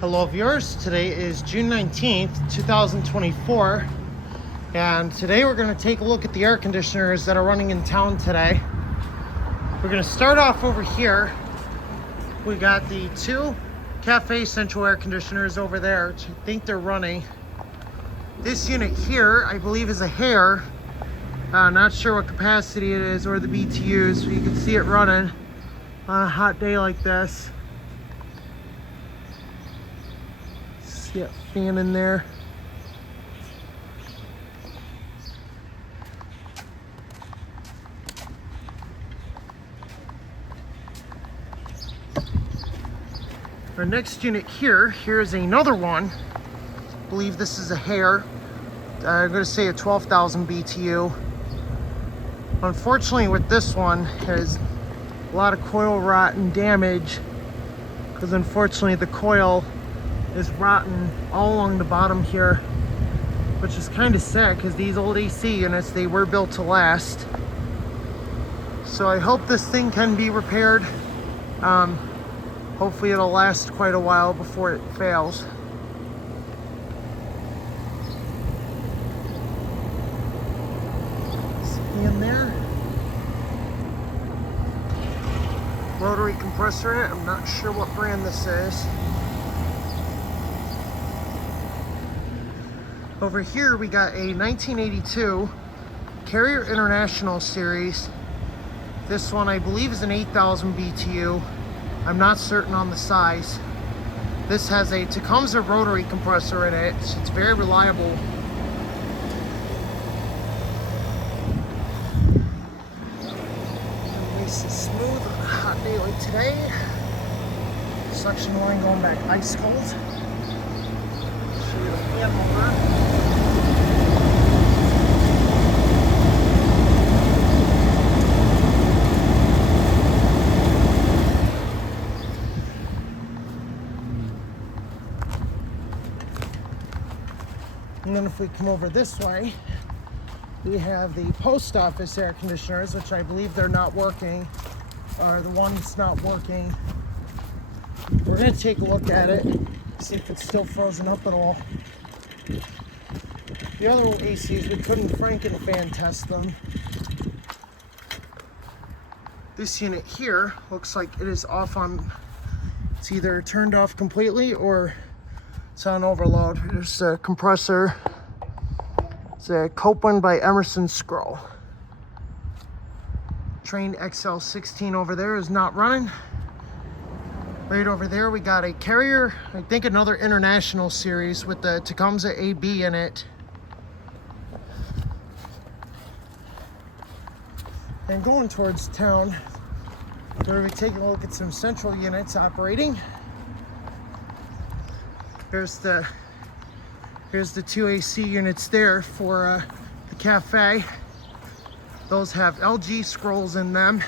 Hello viewers, today is June 19th, 2024, and today we're going to take a look at the air conditioners that are running in town today. We're going to start off over here. We got the two Cafe Central air conditioners over there, which I think they're running. This unit here, I believe, is a Haier. Not sure what capacity it is or the BTUs, but you can see it running on a hot day like this. See that fan in there. Our next unit here's another one. I believe this is a Haier. I'm going to say a 12,000 BTU. Unfortunately with this one, there's a lot of coil rot and damage because unfortunately the coil is rotten all along the bottom here, which is kind of sad because these old AC units, they were built to last. So I hope this thing can be repaired. Hopefully it'll last quite a while before it fails. See in there? Rotary compressor in it. I'm not sure what brand this is. Over here we got a 1982 Carrier International series. This one I believe is an 8,000 BTU. I'm not certain on the size. This has a Tecumseh rotary compressor in it. It's very reliable. Nice and smooth on a hot day like today. Suction line going back ice cold. Show you the fan motor. And then if we come over this way, we have the post office air conditioners, which I believe they're not working, or the one that's not working. We're going to take a look at it, see if it's still frozen up at all. The other ACs, we couldn't Franken-fan test them. This unit here looks like it is off on, it's either turned off completely or it's on overload. There's a compressor. It's a Copeland by Emerson Scroll. Train XL16 over there is not running. Right over there we got a Carrier, I think another International series with the Tecumseh AB in it. And going towards town, we're going to be taking a look at some Central units operating. Here's the two AC units there for the cafe. Those have LG scrolls in them.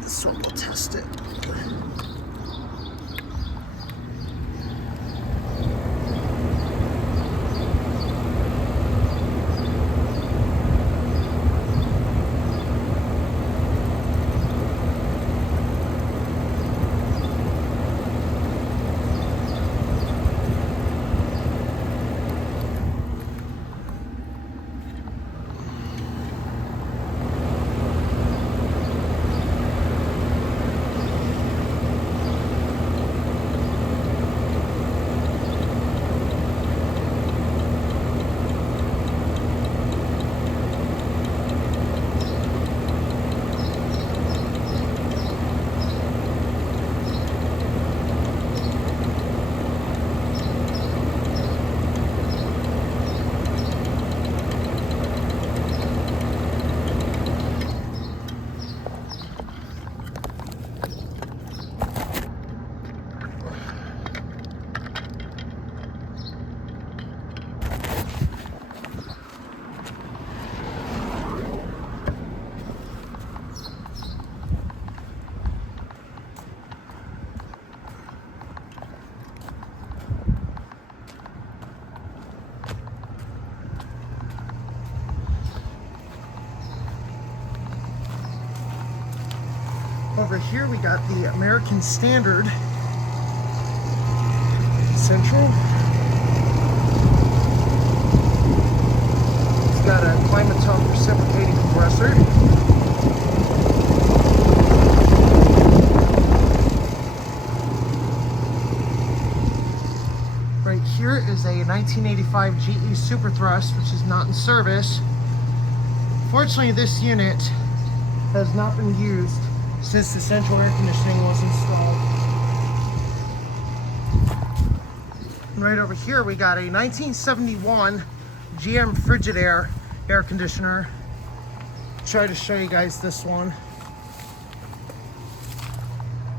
This one will test it. Over here we got the American Standard Central. It's got a Climatone reciprocating compressor. Right here is a 1985 GE Super Thrust, which is not in service. Fortunately, this unit has not been used since the central air conditioning was installed. And right over here, we got a 1971 GM Frigidaire air conditioner. Try to show you guys this one.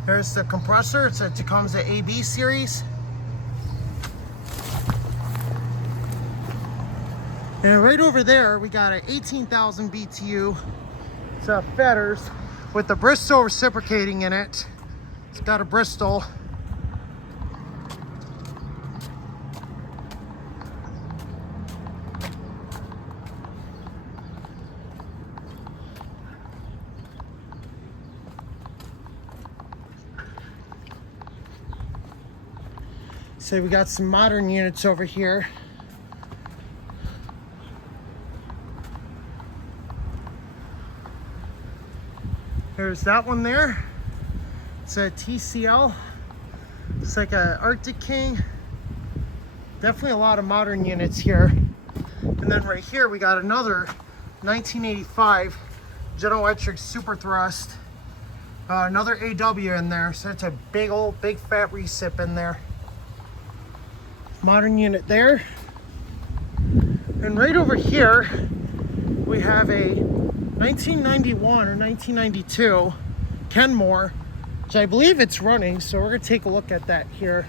There's the compressor. It's a Tecumseh AB series. And right over there, we got an 18,000 BTU. It's a Fetters with the Bristol reciprocating in it. It's got a Bristol. So we got some modern units over here. There's that one there. It's a TCL. It's like a Arctic King. Definitely a lot of modern units here. And then right here we got another 1985 General Electric Super Thrust. Another AW in there. So it's a big fat recip in there. Modern unit there. And right over here we have a 1991 or 1992 Kenmore, which I believe it's running, so we're gonna take a look at that here.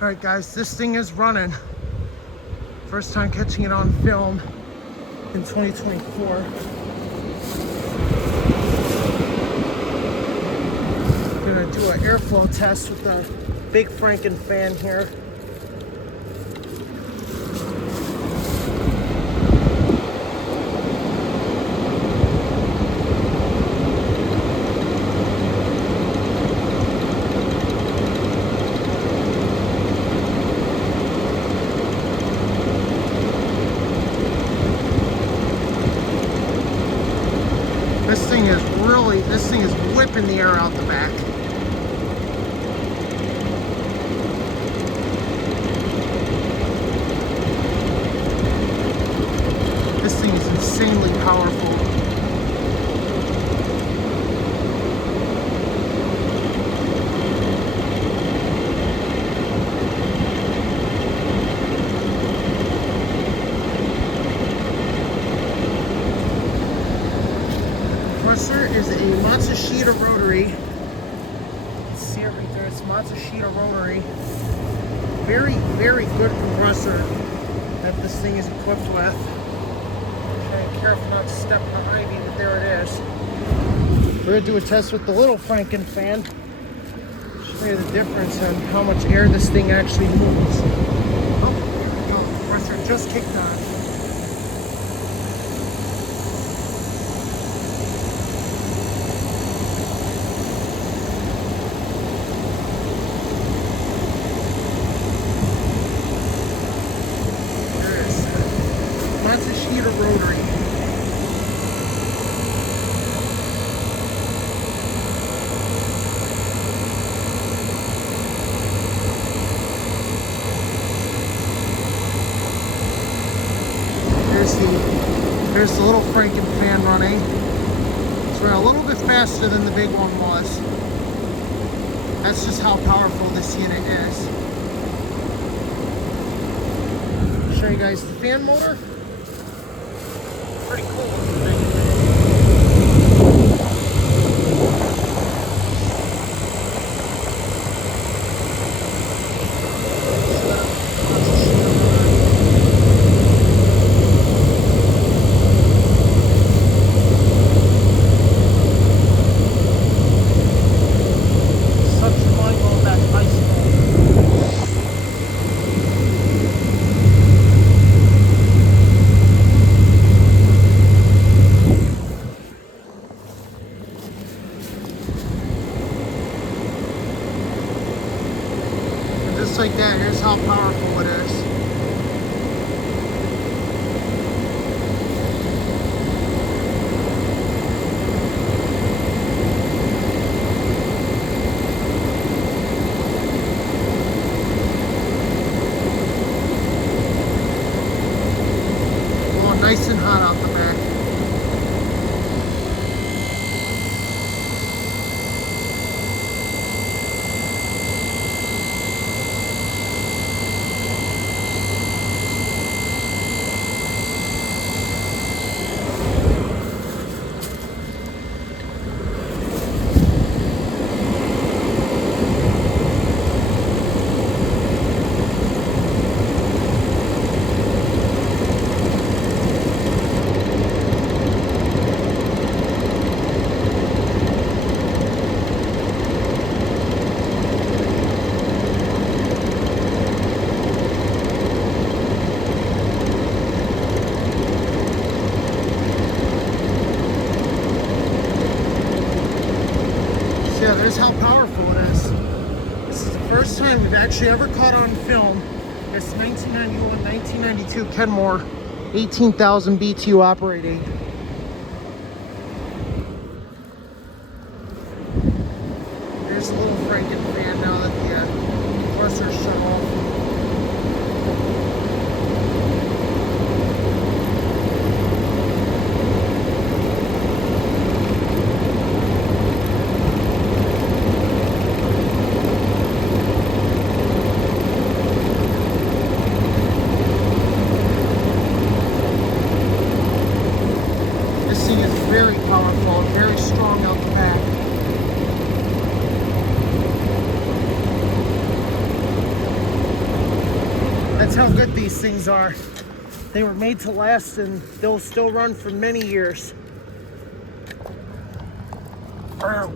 All right, guys, this thing is running. First time catching it on film in 2024. Gonna do an airflow test with the big Franken fan here. This thing is whipping the air out the back. This thing is insanely powerful. Compressor is a Matsushita rotary. See it right there, it's Matsushita rotary. Very, very good compressor that this thing is equipped with. Trying to be careful not to step in the ivy, but there it is. We're gonna do a test with the little Franken fan. Show you the difference on how much air this thing actually moves. Oh, here we go. The compressor just kicked on. Matsushita rotary. There's the little Franken fan running. It's running a little bit faster than the big one was. That's just how powerful this unit is. I'll show you guys the fan motor. Pretty cool looking thing. like that. Here's how powerful it is. Oh, nice and hot out the back. Yeah, there's how powerful it is. This is the first time we've actually ever caught on film this 1991, 1992 Kenmore 18,000 BTU operating. There's a little Franken fan now that the compressor's shut off. This thing is very powerful, very strong out the back. That's how good these things are. They were made to last and they'll still run for many years.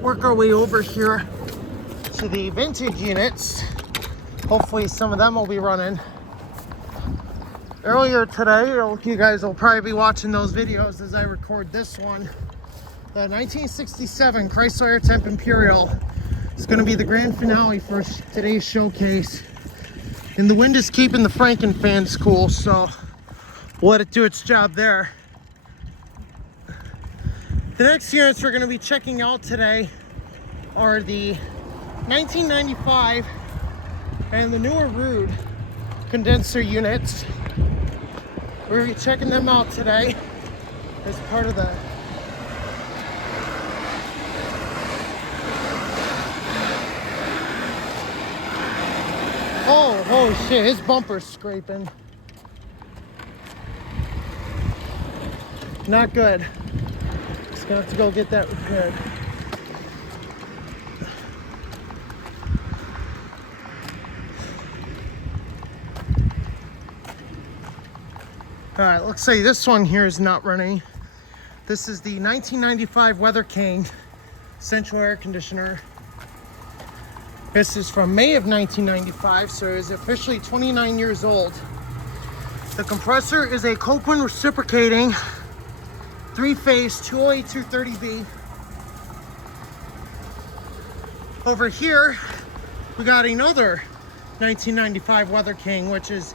Work our way over here to the vintage units. Hopefully some of them will be running. Earlier today, you guys will probably be watching those videos as I record this one. The 1967 Chrysler Airtemp Imperial is going to be the grand finale for today's showcase. And the wind is keeping the Franken fans cool, so we'll let it do its job there. The next units we're going to be checking out today are the 1995 and the newer Ruud condenser units. We're going to be checking them out today as part of the oh shit, his bumper's scraping. Not good. Just gonna have to go get that repaired. Alright, looks like this one here is not running. This is the 1995 Weather King central air conditioner. This is from May of 1995, so it is officially 29 years old. The compressor is a Copeland reciprocating 3-phase 208 230V. Over here, we got another 1995 Weather King, which is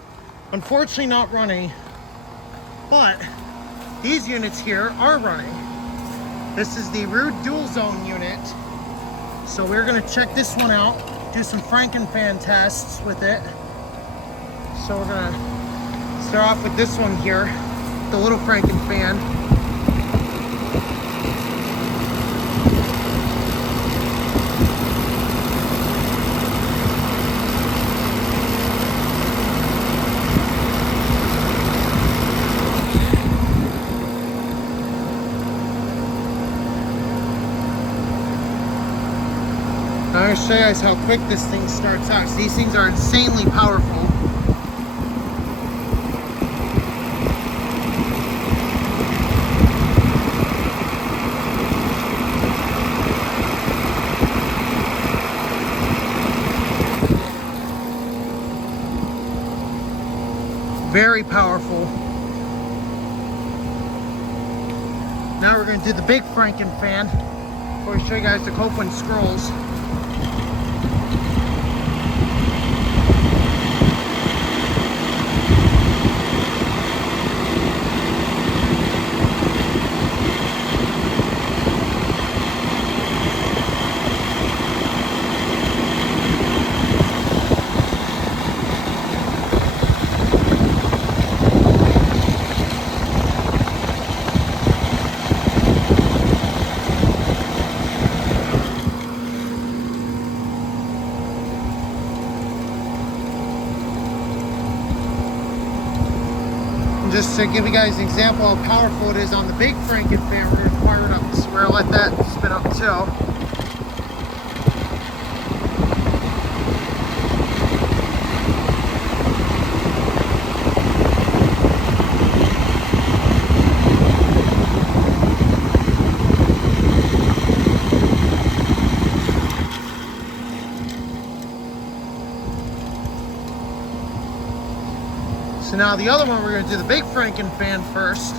unfortunately not running, but these units here are running. This is the Ruud Dual Zone unit. So we're gonna check this one out, do some Franken fan tests with it. So we're gonna start off with this one here, the little Franken fan. I'm going to show you guys how quick this thing starts out. So these things are insanely powerful. Very powerful. Now we're going to do the big Franken fan before we show you guys the Copeland scrolls. just to give you guys an example how powerful it is on the big Franken fan, we're gonna fire it up. So we're gonna let that spin up too. So now the other one, we're going to do the big Franken fan first.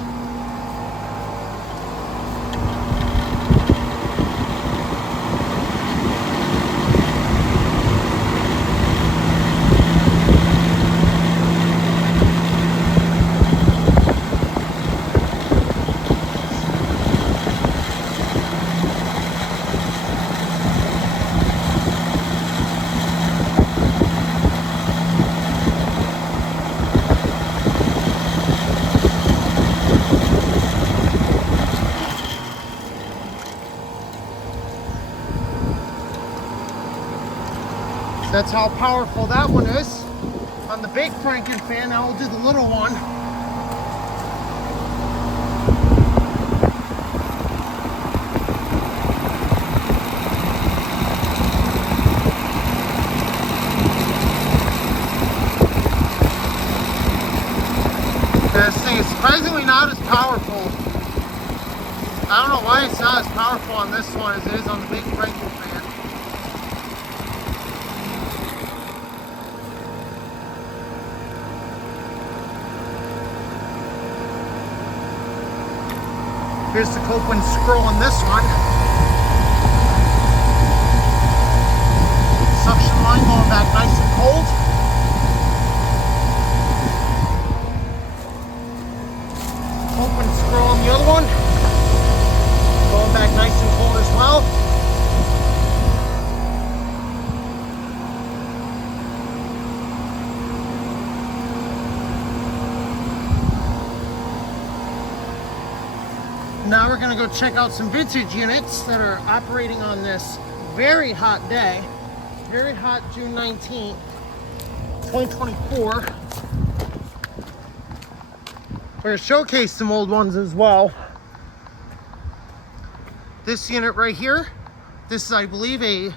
That's how powerful that one is on the big Franken fan. Now we'll do the little one. This thing is surprisingly not as powerful. I don't know why it's not as powerful on this one as it is on the big Franken fan. Here's the Copeland scroll on this one. Suction line going back nice and cold. Copeland scroll on the other one. Going back nice and cold as well. Now we're going to go check out some vintage units that are operating on this very hot day. Very hot June 19th, 2024. We're going to showcase some old ones as well. This unit right here, this is, I believe, a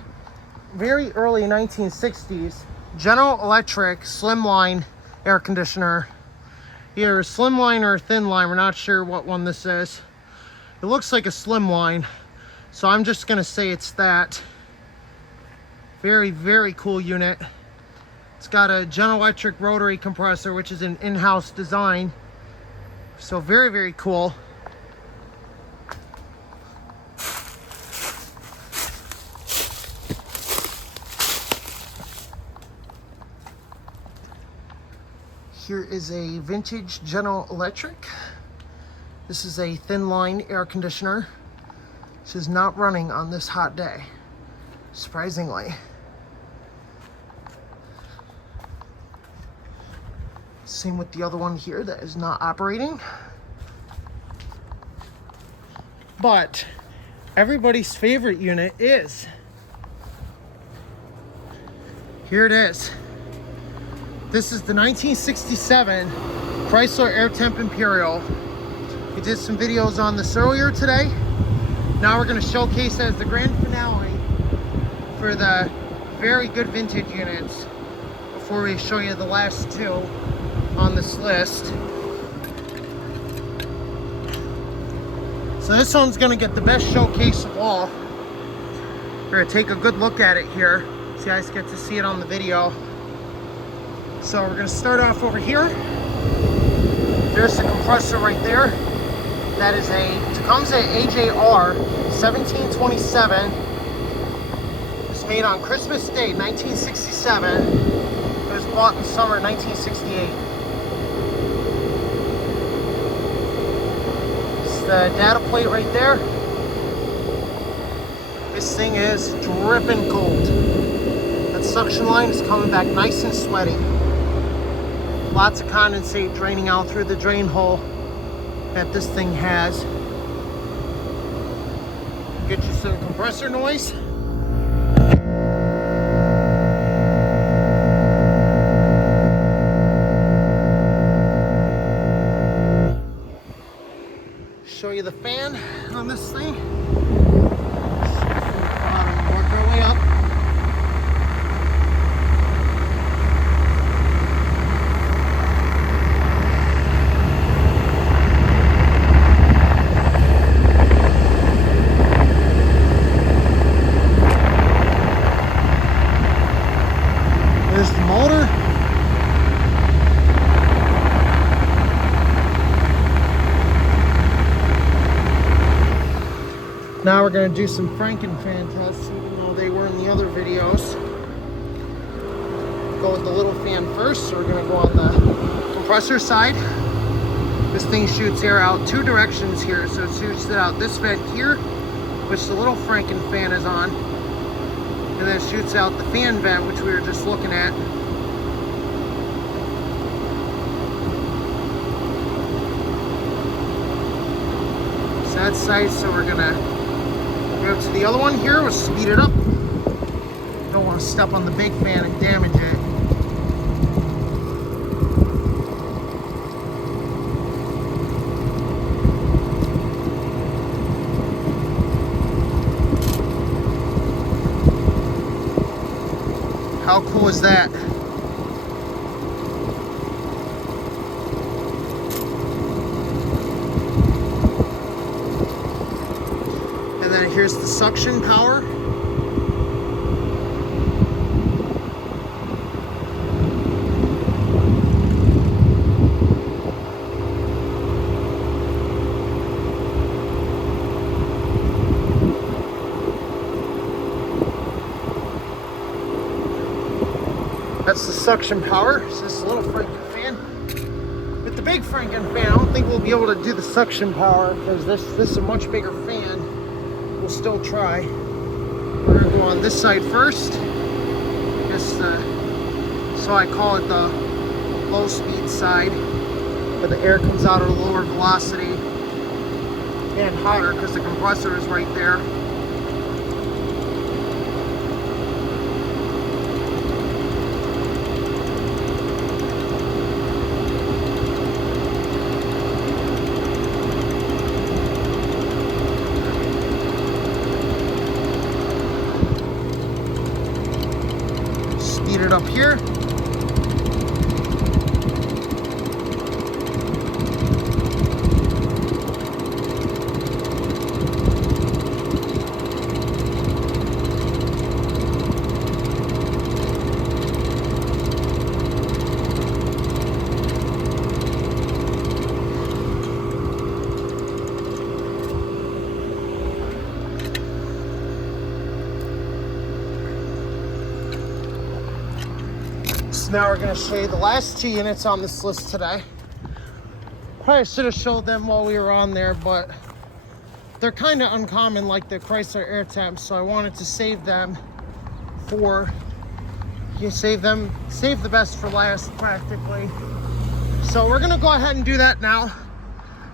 very early 1960s General Electric slimline air conditioner. Either a slimline or a thin line. We're not sure what one this is. It looks like a slimline, so I'm just gonna say it's that. Very, very cool unit. It's got a General Electric rotary compressor, which is an in-house design. So very, very cool. Here is a vintage General Electric. This is a thin line air conditioner. This is not running on this hot day, surprisingly. Same with the other one here that is not operating. But everybody's favorite unit is. Here it is. This is the 1967 Chrysler AirTemp Imperial. We did some videos on this earlier today. Now we're going to showcase it as the grand finale for the very good vintage units before we show you the last two on this list. So this one's going to get the best showcase of all. We're going to take a good look at it here so you guys get to see it on the video. So we're going to start off over here. There's the compressor right there. That is a Tecumseh AJR 1727. It's made on Christmas Day, 1967. It was bought in summer 1968. It's the data plate right there. This thing is dripping cold. That suction line is coming back nice and sweaty. Lots of condensate draining out through the drain hole that this thing has. Get you some compressor noise. you the fan on this thing. Work our way up. There's the motor. Now we're going to do some Franken-Fan tests, even though they were in the other videos. Go with the little fan first, so we're going to go on the compressor side. This thing shoots air out two directions here, so it shoots it out this vent here, which the little Franken-Fan is on, and then it shoots out the fan vent, which we were just looking at. So that's side, so we're going to go to the other one here. We'll speed it up. Don't want to step on the big fan and damage it. How cool is that? And then here's the suction power. That's the suction power. So this little Franken-Fan. With the big Franken-Fan, I don't think we'll be able to do the suction power because this is a much bigger fan. We'll still try. We're gonna go on this side first. Just so I call it the low speed side, where the air comes out at a lower velocity and hotter because the compressor is right there. Speed it up here. Now we're going to show you the last two units on this list today. Probably should have showed them while we were on there, but they're kind of uncommon like the Chrysler AirTemp, so I wanted to save them for, save the best for last practically. So we're going to go ahead and do that now.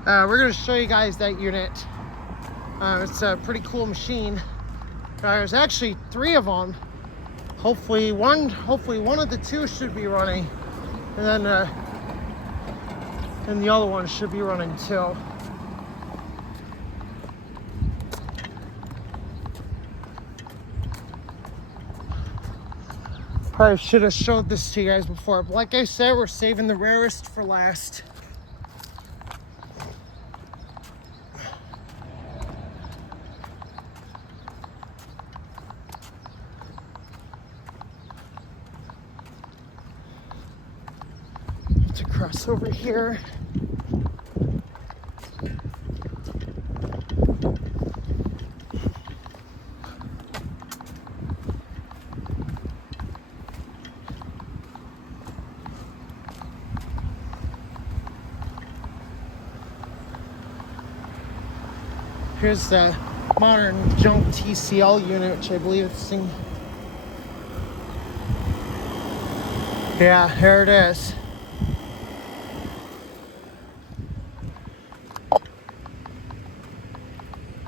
We're going to show you guys that unit. It's a pretty cool machine. There's actually three of them. Hopefully one of the two should be running, and then the other one should be running too. Probably should have showed this to you guys before, but like I said, we're saving the rarest for last. To cross over here. Here's the modern junk TCL unit, which I believe it's in. Yeah, here it is.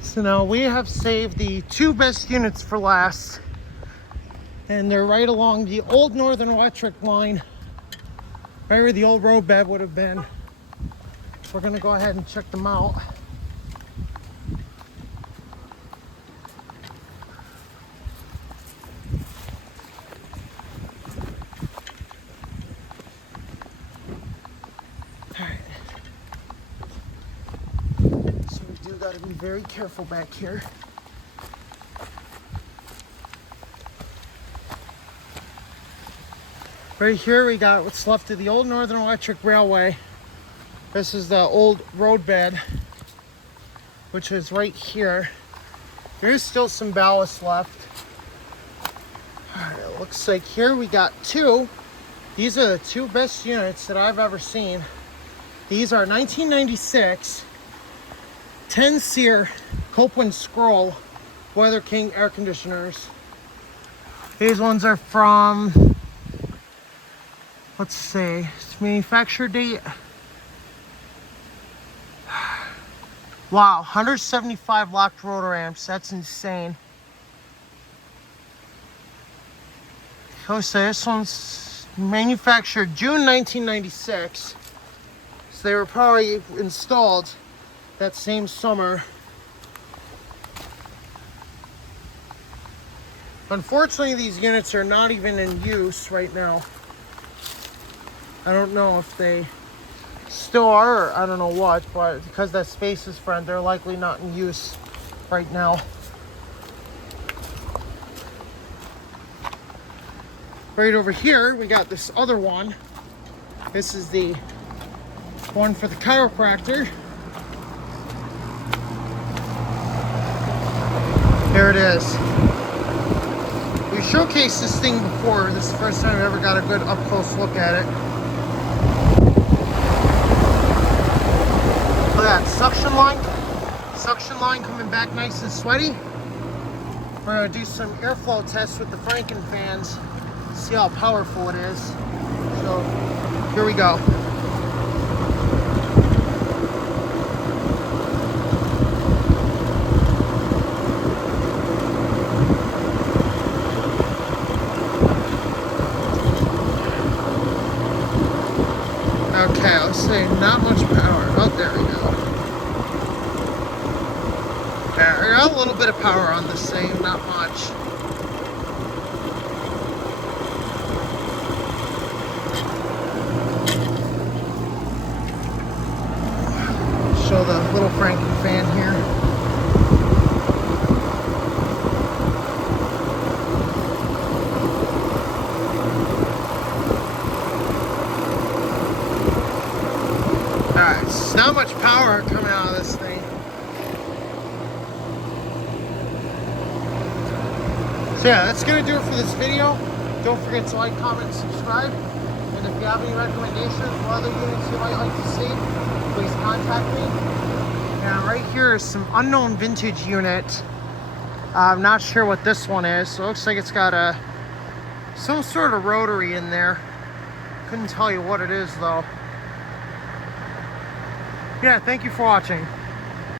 So now we have saved the two best units for last, and they're right along the old Northern Electric line, right where the old road bed would have been. We're gonna go ahead and check them out. gotta be very careful back here. Right here we got what's left of the old Northern Electric Railway. This is the old roadbed, which is right here. There's still some ballast left. Alright, it looks like here we got two. These are the two best units that I've ever seen. These are 1996 10-SEER Copeland Scroll Weather King air conditioners. These ones are from, let's see, manufacture date. Wow, 175 locked rotor amps. That's insane. So this one's manufactured June 1996. So they were probably installed that same summer. Unfortunately, these units are not even in use right now. I don't know if they still are, or I don't know what, but because that space is friend, they're likely not in use right now. Right over here, we got this other one. This is the one for the chiropractor. There it is. We showcased this thing before. This is the first time I ever got a good up-close look at it. Look at that suction line. Suction line coming back nice and sweaty. We're going to do some airflow tests with the Franken fans. See how powerful it is. So, here we go. Okay, let's say not much power. Oh, there we go. There, we got a little bit of power on this thing, not much. Show the little Franken fan here. Alright, it's not much power coming out of this thing. So yeah, that's going to do it for this video. Don't forget to like, comment, and subscribe. And if you have any recommendations for other units you might like to see, please contact me. And right here is some unknown vintage unit. I'm not sure what this one is. So it looks like it's got some sort of rotary in there. Couldn't tell you what it is though. Yeah, thank you for watching.